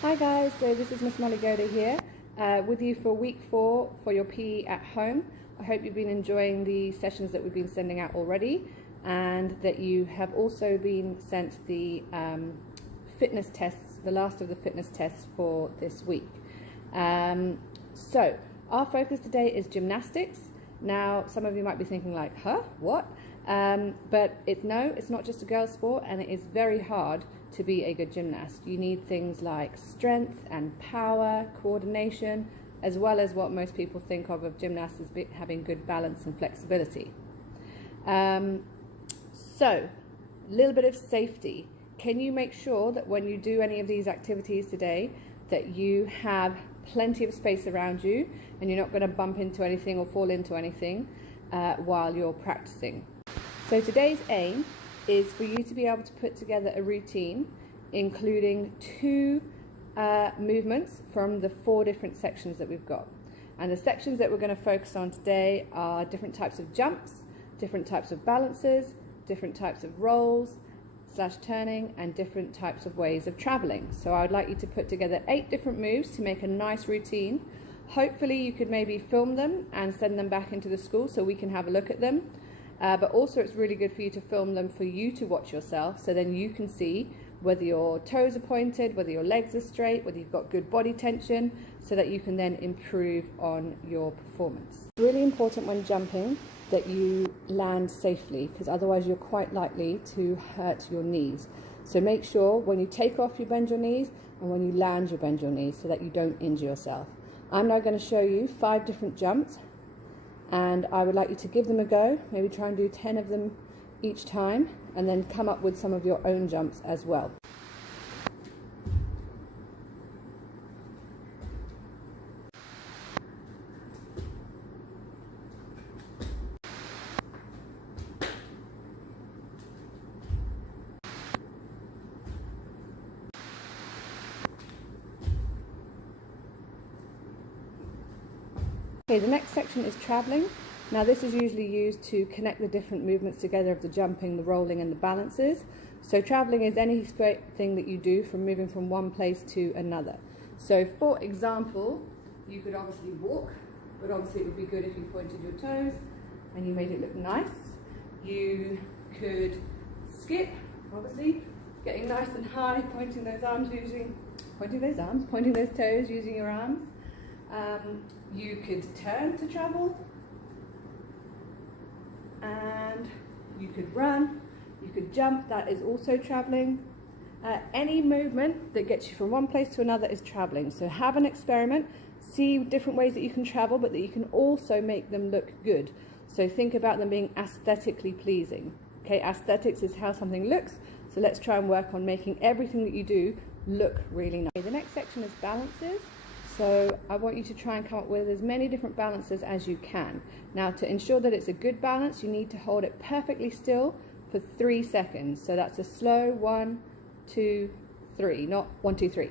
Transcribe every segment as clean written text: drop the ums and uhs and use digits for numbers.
Hi guys, so this is Miss Molly Goda here with you for week 4 for your PE at home. I hope you've been enjoying the sessions that we've been sending out already, and that you have also been sent the fitness tests, the last of the fitness tests for this week. So our focus today is gymnastics. Now some of you might be thinking like, huh, what? But it's not just a girls' sport, and it is very hard to be a good gymnast. You need things like strength and power, coordination, as well as what most people think of gymnasts as having good balance and flexibility. So, a little bit of safety. Can you make sure that when you do any of these activities today that you have plenty of space around you and you're not going to bump into anything or fall into anything while you're practicing? So today's aim is for you to be able to put together a routine including 2 movements from the 4 different sections that we've got. And the sections that we're going to focus on today are different types of jumps, different types of balances, different types of rolls / turning, and different types of ways of traveling. So I would like you to put together 8 different moves to make a nice routine. Hopefully you could maybe film them and send them back into the school so we can have a look at them. But also it's really good for you to film them for you to watch yourself, so then you can see whether your toes are pointed, whether your legs are straight, whether you've got good body tension, so that you can then improve on your performance. It's really important when jumping that you land safely, because otherwise you're quite likely to hurt your knees. So make sure when you take off you bend your knees, and when you land you bend your knees, so that you don't injure yourself. I'm now going to show you 5 different jumps, and I would like you to give them a go. Maybe try and do 10 of them each time, and then come up with some of your own jumps as well. Okay, the next section is traveling. Now this is usually used to connect the different movements together of the jumping, the rolling and the balances. So traveling is anything that you do from moving from one place to another. So for example, you could obviously walk, but obviously it would be good if you pointed your toes and you made it look nice. You could skip, obviously, getting nice and high, pointing those toes using your arms. You could turn to travel, and you could run, you could jump, that is also traveling. Any movement that gets you from one place to another is traveling. So have an experiment, see different ways that you can travel, but that you can also make them look good. So think about them being aesthetically pleasing. Okay, aesthetics is how something looks, so let's try and work on making everything that you do look really nice. Okay, the next section is balances. So I want you to try and come up with as many different balances as you can. Now to ensure that it's a good balance, you need to hold it perfectly still for 3 seconds. So that's a slow 1, 2, 3, not 1, 2, 3.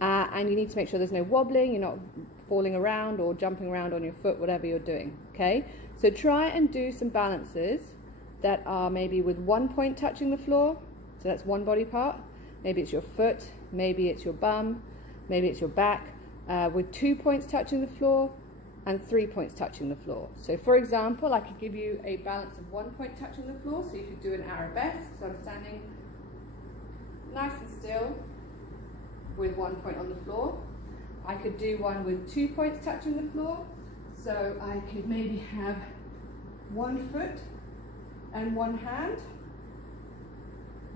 And you need to make sure there's no wobbling, you're not falling around or jumping around on your foot, whatever you're doing, okay? So try and do some balances that are maybe with 1 point touching the floor, so that's one body part. Maybe it's your foot, maybe it's your bum, maybe it's your back. With 2 points touching the floor and 3 points touching the floor. So for example, I could give you a balance of 1 point touching the floor, so you could do an arabesque, so I'm standing nice and still with 1 point on the floor. I could do one with 2 points touching the floor, so I could maybe have 1 foot and 1 hand.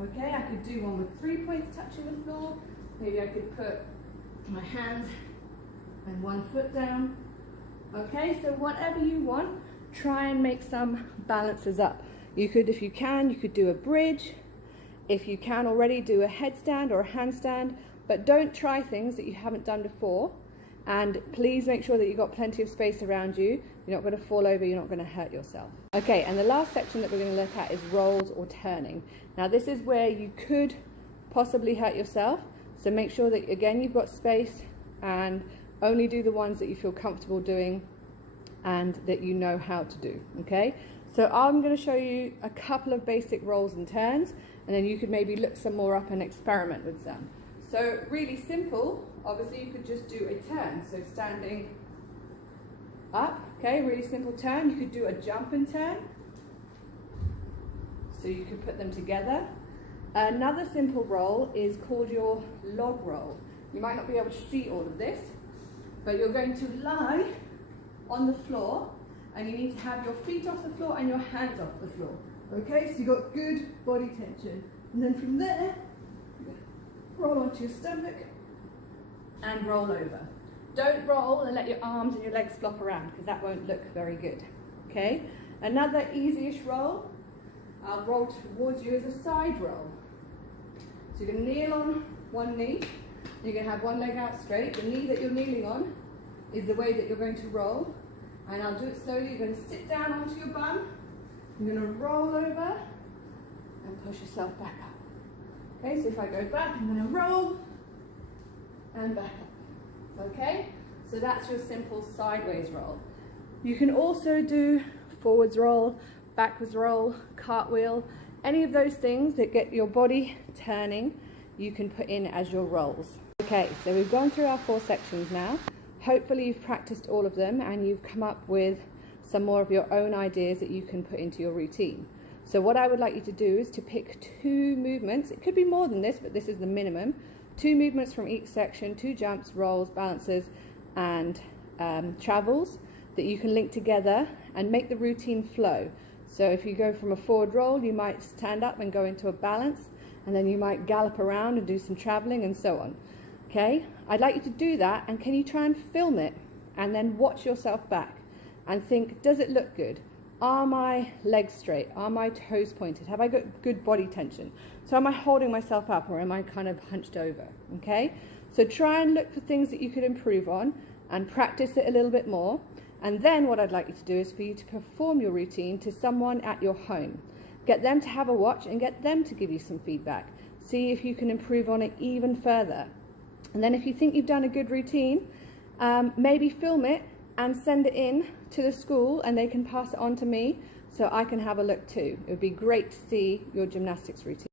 Okay, I could do one with 3 points touching the floor. Maybe I could put my hands and 1 foot down. Okay, so whatever you want, try and make some balances up. You could, if you can, you could do a bridge. If you can already, do a headstand or a handstand, but don't try things that you haven't done before. And please make sure that you've got plenty of space around you. You're not going to fall over, you're not going to hurt yourself. Okay, and the last section that we're going to look at is rolls or turning. Now this is where you could possibly hurt yourself. So make sure that, again, you've got space, and only do the ones that you feel comfortable doing and that you know how to do, okay? So I'm going to show you a couple of basic rolls and turns, and then you could maybe look some more up and experiment with some. So really simple, obviously you could just do a turn. So standing up, okay, really simple turn. You could do a jump and turn. So you could put them together. Another simple roll is called your log roll. You might not be able to see all of this, but you're going to lie on the floor and you need to have your feet off the floor and your hands off the floor. Okay, so you've got good body tension. And then from there, roll onto your stomach and roll over. Don't roll and let your arms and your legs flop around because that won't look very good. Okay, another easy-ish roll, I'll roll towards you as a side roll. So you're going to kneel on one knee, you're going to have one leg out straight. The knee that you're kneeling on is the way that you're going to roll. And I'll do it slowly. You're going to sit down onto your bum, you're going to roll over and push yourself back up. Okay, so if I go back, I'm going to roll and back up. Okay, so that's your simple sideways roll. You can also do forwards roll, backwards roll, cartwheel, any of those things that get your body turning, you can put in as your rolls. Okay, so we've gone through our 4 sections now. Hopefully you've practiced all of them and you've come up with some more of your own ideas that you can put into your routine. So what I would like you to do is to pick 2 movements. It could be more than this, but this is the minimum. 2 movements from each section, 2 jumps, rolls, balances, and travels that you can link together and make the routine flow. So if you go from a forward roll, you might stand up and go into a balance, and then you might gallop around and do some traveling and so on. Okay, I'd like you to do that, and can you try and film it and then watch yourself back and think, does it look good? Are my legs straight? Are my toes pointed? Have I got good body tension? So am I holding myself up or am I kind of hunched over? Okay, so try and look for things that you could improve on and practice it a little bit more. And then what I'd like you to do is for you to perform your routine to someone at your home. Get them to have a watch and get them to give you some feedback. See if you can improve on it even further. And then if you think you've done a good routine, maybe film it and send it in to the school and they can pass it on to me so I can have a look too. It would be great to see your gymnastics routine.